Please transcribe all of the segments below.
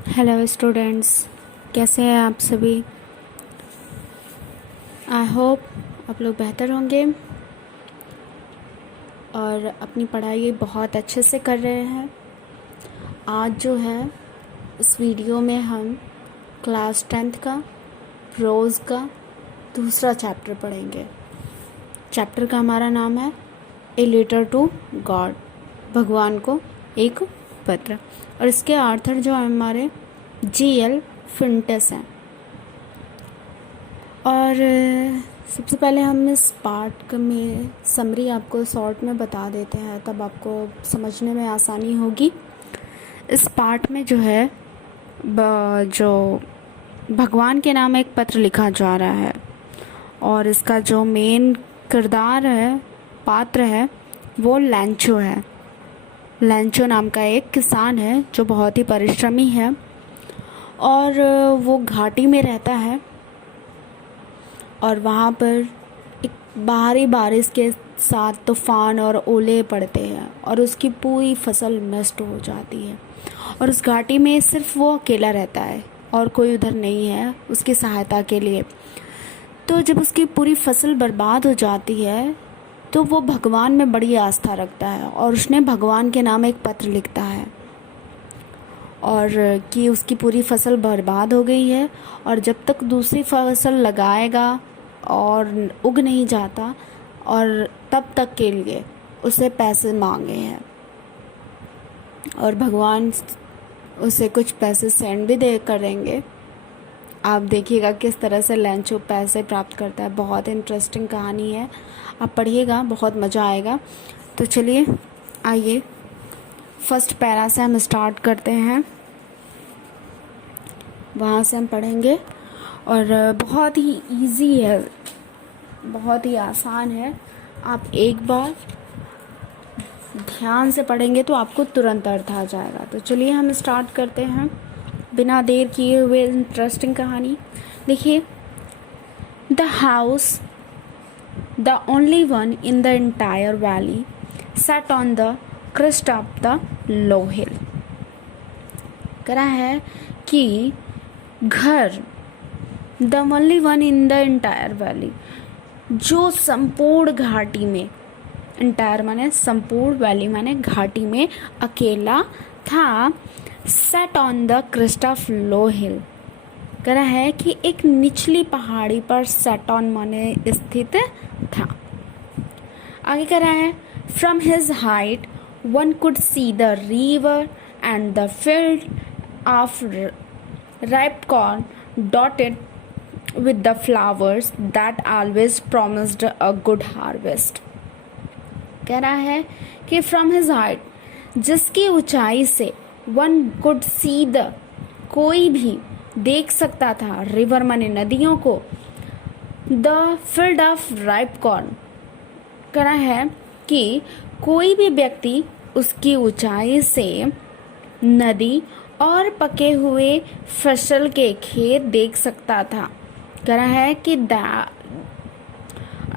Hello students, कैसे हैं आप सभी। आई होप आप लोग बेहतर होंगे और अपनी पढ़ाई बहुत अच्छे से कर रहे हैं। आज जो है इस वीडियो में हम क्लास 10th का प्रोज़ का दूसरा चैप्टर पढ़ेंगे। चैप्टर का हमारा नाम है ए लेटर टू गॉड, भगवान को एक पत्र, और इसके आर्थर जो है हमारे G.L. फिंटेस हैं। और सबसे पहले हम इस पार्ट में समरी आपको शॉर्ट में बता देते हैं, तब आपको समझने में आसानी होगी। इस पार्ट में जो है जो भगवान के नाम एक पत्र लिखा जा रहा है, और इसका जो मेन किरदार है, पात्र है, वो लैंचो है। लैंचो नाम का एक किसान है जो बहुत ही परिश्रमी है, और वो घाटी में रहता है, और वहाँ पर एक बाहरी बारिश के साथ तूफ़ान और ओले पड़ते हैं और उसकी पूरी फसल नष्ट हो जाती है। और उस घाटी में सिर्फ वो अकेला रहता है और कोई उधर नहीं है उसकी सहायता के लिए। तो जब उसकी पूरी फसल बर्बाद हो जाती है तो वो भगवान में बड़ी आस्था रखता है, और उसने भगवान के नाम एक पत्र लिखता है और कि उसकी पूरी फसल बर्बाद हो गई है, और जब तक दूसरी फसल लगाएगा और उग नहीं जाता, और तब तक के लिए उसे पैसे मांगे हैं, और भगवान उसे कुछ पैसे सेंड भी दे करेंगे। आप देखिएगा किस तरह से लैंचो पैसे प्राप्त करता है। बहुत इंटरेस्टिंग कहानी है, आप पढ़िएगा, बहुत मज़ा आएगा। तो चलिए आइए फर्स्ट पैरा से हम स्टार्ट करते हैं, वहाँ से हम पढ़ेंगे। और बहुत ही इजी है, बहुत ही आसान है। आप एक बार ध्यान से पढ़ेंगे तो आपको तुरंत अर्थ आ जाएगा। तो चलिए हम स्टार्ट करते हैं बिना देर किए हुए इंटरेस्टिंग कहानी। देखिए, the house, the only one in the entire valley, sat on the crest of the low hill। करा है कि घर, the only one in the entire valley, जो संपूर्ण घाटी में, एंटायर माने संपूर्ण, वैली माने घाटी में अकेला था। Set on the crest of low hill, करा है कि एक निचली पहाड़ी पर सेट ऑन माने स्थित था। आगे करा है, from his height one could see the river and the field of ripe corn dotted with the flowers that always promised a good harvest। कह रहा है कि from his height, जिसकी ऊंचाई से one could see the, कोई भी देख सकता था, river माने नदियों को, the field of ripe corn, कह रहा है कि कोई भी व्यक्ति उसकी ऊंचाई से नदी और पके हुए फसल के खेत देख सकता था। कह रहा है कि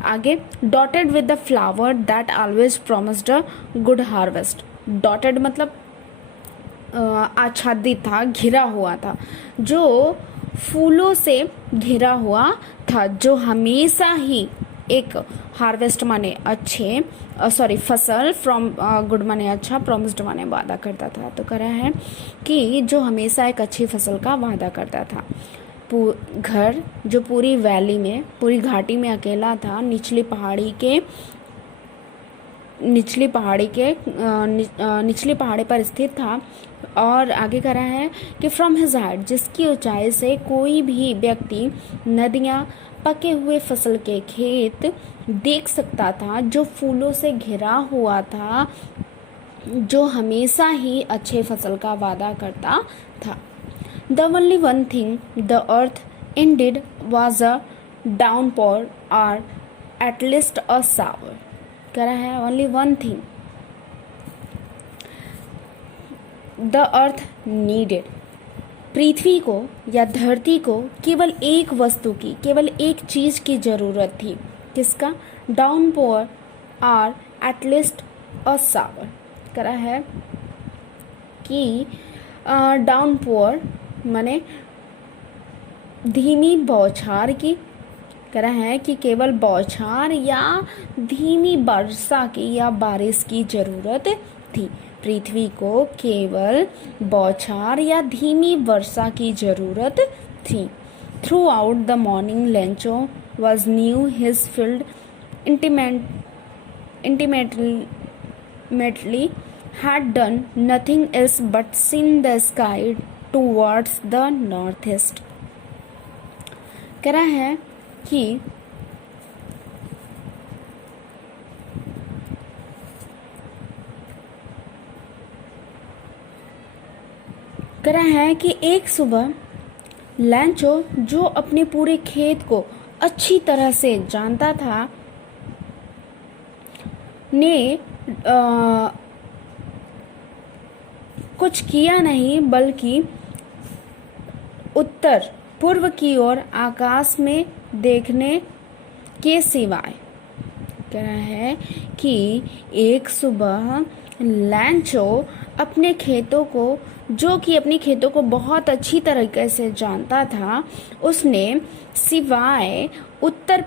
आगे, dotted with the flower that always promised a good harvest. Dotted मतलब आच्छादित था, घिरा हुआ था, जो फूलों से घिरा हुआ था, जो हमेशा ही एक हार्वेस्ट माने अच्छे, सॉरी फसल, फ्रॉम गुड माने अच्छा, प्रॉमिस्ड माने वादा करता था। तो कह रहा है कि जो हमेशा एक अच्छी फसल का वादा करता था। घर जो पूरी वैली में, पूरी घाटी में अकेला था, निचली पहाड़ी पर स्थित था। और आगे कह रहा है कि फ्रॉम हिज हाइट, जिसकी ऊंचाई से कोई भी व्यक्ति नदियाँ, पके हुए फसल के खेत देख सकता था, जो फूलों से घिरा हुआ था, जो हमेशा ही अच्छे फसल का वादा करता था। The only one thing the earth indeed was a downpour और एट लीस्ट अ शावर। कह रहा है only one thing the earth needed, पृथ्वी को या धरती को केवल एक वस्तु की, केवल एक चीज की जरूरत थी। किसका? डाउनपोर और एटलीस्ट अ शावर। करा है कि डाउनपोर माने धीमी बौछार की, कह रहा है कि केवल बौछार या धीमी वर्षा की या बारिश की जरूरत थी। पृथ्वी को केवल बौछार या धीमी वर्षा की जरूरत थी। Through out the morning Lencho was new his field intimately had done nothing else but seen the sky towards the northeast। कह रहा है कि एक सुबह लैंचो, जो अपने पूरे खेत को अच्छी तरह से जानता था, ने कुछ किया नहीं, बल्कि उत्तर पूर्व की ओर आकाश में देखने के सिवाय, कह रहा है कि एक सुबह लैंचो अपने खेतों को, जो कि अपने खेतों को बहुत अच्छी तरीके से जानता था, उसने सिवाय उत्तर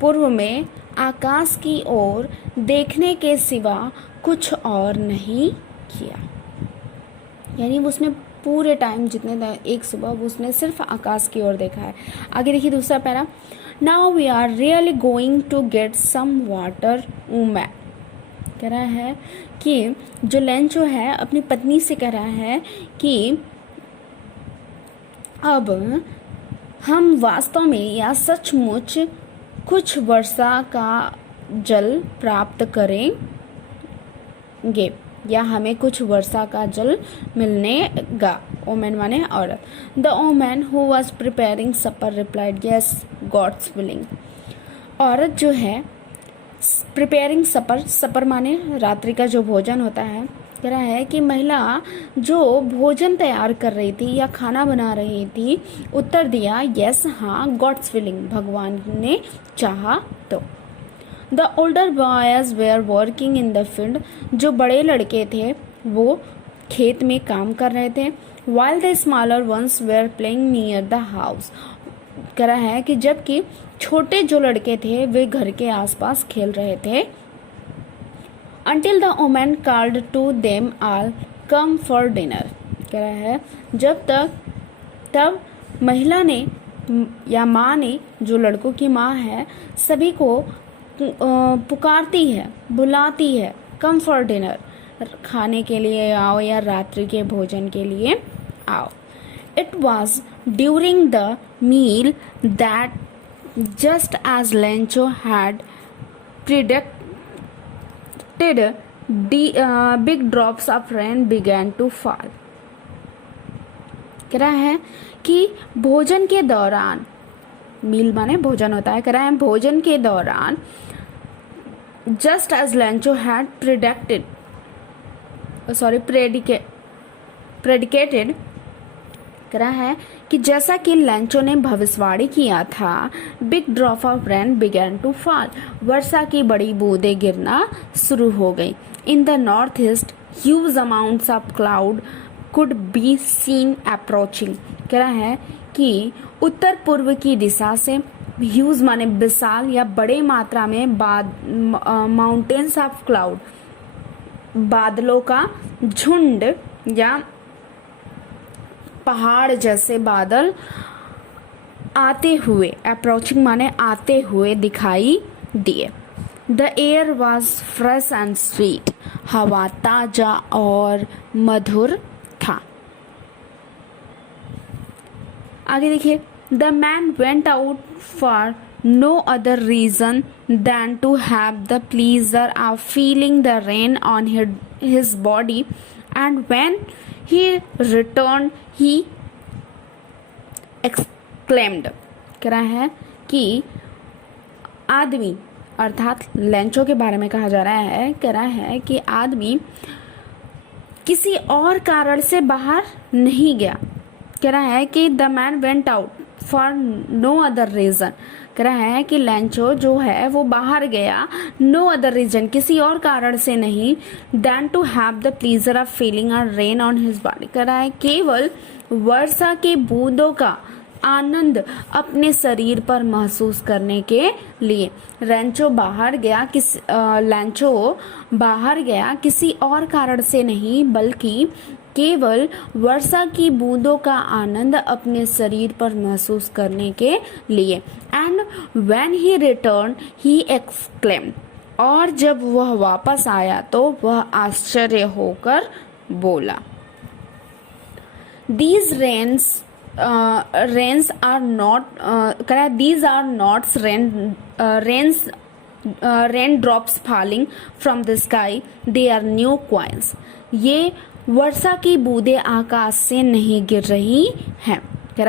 पूर्व में आकाश की ओर देखने के सिवा कुछ और नहीं किया। यानी उसने पूरे टाइम जितने एक सुबह उसने सिर्फ आकाश की ओर देखा है। आगे देखिए दूसरा para, now we are really going to get some water woman. कह रहा है कि जो लैंचो है अपनी पत्नी से कह रहा है कि अब हम वास्तव में या सचमुच कुछ वर्षा का जल प्राप्त करेंगे, या हमें कुछ वर्षा का जल मिलनेगा। ओमैन माने औरत। The woman who was preparing supper replied yes God's willing. औरत जो है प्रिपेयरिंग सपर माने रात्रि का जो भोजन होता है, कह रहा है कि महिला जो भोजन तैयार कर रही थी या खाना बना रही थी, उत्तर दिया यस, हाँ, गॉड्स विलिंग, भगवान ने चाहा तो। The older boys were working in the field. जो बड़े लड़के थे वो खेत में काम कर रहे थे। While the smaller ones were playing near the house. कह रहा है कि जबकि छोटे जो लड़के थे वे घर के आसपास खेल रहे थे। Until the woman called to them all, come for dinner। कह रहा है तब महिला ने या माँ ने, जो लड़कों की माँ है, सभी को पुकारती है, बुलाती है, कम फॉर डिनर, खाने के लिए आओ या रात्रि के भोजन के लिए आओ। It was during the meal that just as Lencho had predicted, big drops of rain began to fall। कह रहा है कि भोजन के दौरान, मील माने भोजन होता है, कह रहा है भोजन के दौरान just as Lencho had predicated, कह रहा है कि जैसा कि लैंचो ने भविष्यवाणी किया था, big drop of rain began to fall, वर्षा की बड़ी बूंदें गिरना शुरू हो गई। In the north east huge amounts of cloud could be seen approaching. कह रहा है कि उत्तर पूर्व की दिशा से, ह्यूज माने विशाल या बड़े मात्रा में, माउंटेन्स ऑफ क्लाउड, बादलों का झुंड या पहाड़ जैसे बादल आते हुए, अप्रोचिंग माने आते हुए दिखाई दिए। The air was fresh and sweet, हवा ताजा और मधुर था। आगे देखिए, the man went out for no other reason than to have the pleasure of feeling the rain on his body, and when he returned he exclaimed। कह रहा है कि आदमी, अर्थात लैंचो के बारे में कहा जा रहा है, कह रहा है कि आदमी किसी और कारण से बाहर नहीं गया। कह रहा है कि the man went out for no other reason, कह रहा है कि लैंचो जो है वो बाहर गया, नो अदर रीजन, किसी और कारण से नहीं, than to have the pleasure of feeling a rain on his body. कह रहा है केवल वर्षा के बूंदों का आनंद अपने शरीर पर महसूस करने के लिए। लैंचो बाहर गया किसी और कारण से नहीं, बल्कि केवल वर्षा की बूंदों का आनंद अपने शरीर पर महसूस करने के लिए। And when he return he exclaimed, और जब वह वापस आया तो वह आश्चर्य होकर बोला, These rains are not these are not raindrops falling from the sky, they are new coins। ये वर्षा की बूंदें आकाश से नहीं गिर रही हैं। कह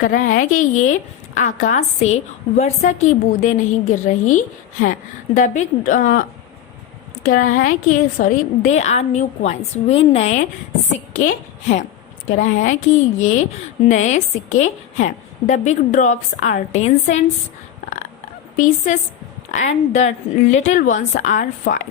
रहा है कि ये आकाश से वर्षा की बूंदें नहीं गिर रही हैं। द बिग कह रहा है कि दे आर न्यू क्वाइंस, वे नए सिक्के हैं। कह रहा है कि ये नए सिक्के हैं। The big drops are 10 cents pieces and the little ones are 5।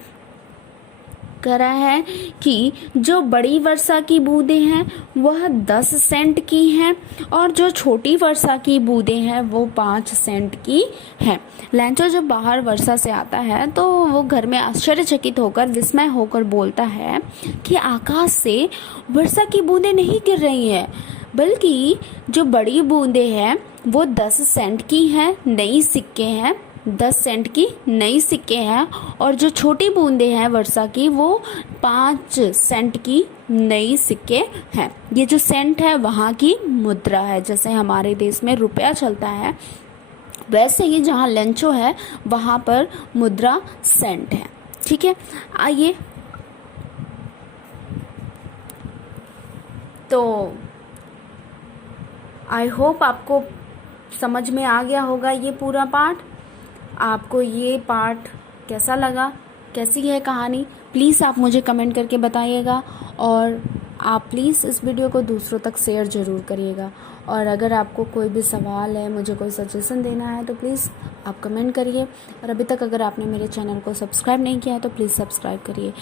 कह रहा है कि जो बड़ी वर्षा की बूंदें हैं वह 10 सेंट की हैं, और जो छोटी वर्षा की बूंदें हैं वो 5 सेंट की हैं। लैंचो जब बाहर वर्षा से आता है तो वो घर में आश्चर्यचकित होकर, विस्मय होकर बोलता है कि आकाश से वर्षा की बूंदें नहीं गिर रही हैं, बल्कि जो बड़ी बूंदें हैं वो 10 सेंट की हैं, नई सिक्के हैं, 10 सेंट की नई सिक्के हैं, और जो छोटी बूंदें हैं वर्षा की वो 5 सेंट की नई सिक्के हैं। ये जो सेंट है वहाँ की मुद्रा है, जैसे हमारे देश में रुपया चलता है वैसे ही जहाँ लैंचो है वहाँ पर मुद्रा सेंट है। ठीक है, आइए तो आई होप आपको समझ में आ गया होगा ये पूरा पार्ट। आपको ये पार्ट कैसा लगा, कैसी है कहानी, प्लीज़ आप मुझे कमेंट करके बताइएगा, और आप प्लीज़ इस वीडियो को दूसरों तक शेयर ज़रूर करिएगा। और अगर आपको कोई भी सवाल है, मुझे कोई सजेशन देना है तो प्लीज़ आप कमेंट करिए। और अभी तक अगर आपने मेरे चैनल को सब्सक्राइब नहीं किया है तो प्लीज़ सब्सक्राइब करिए।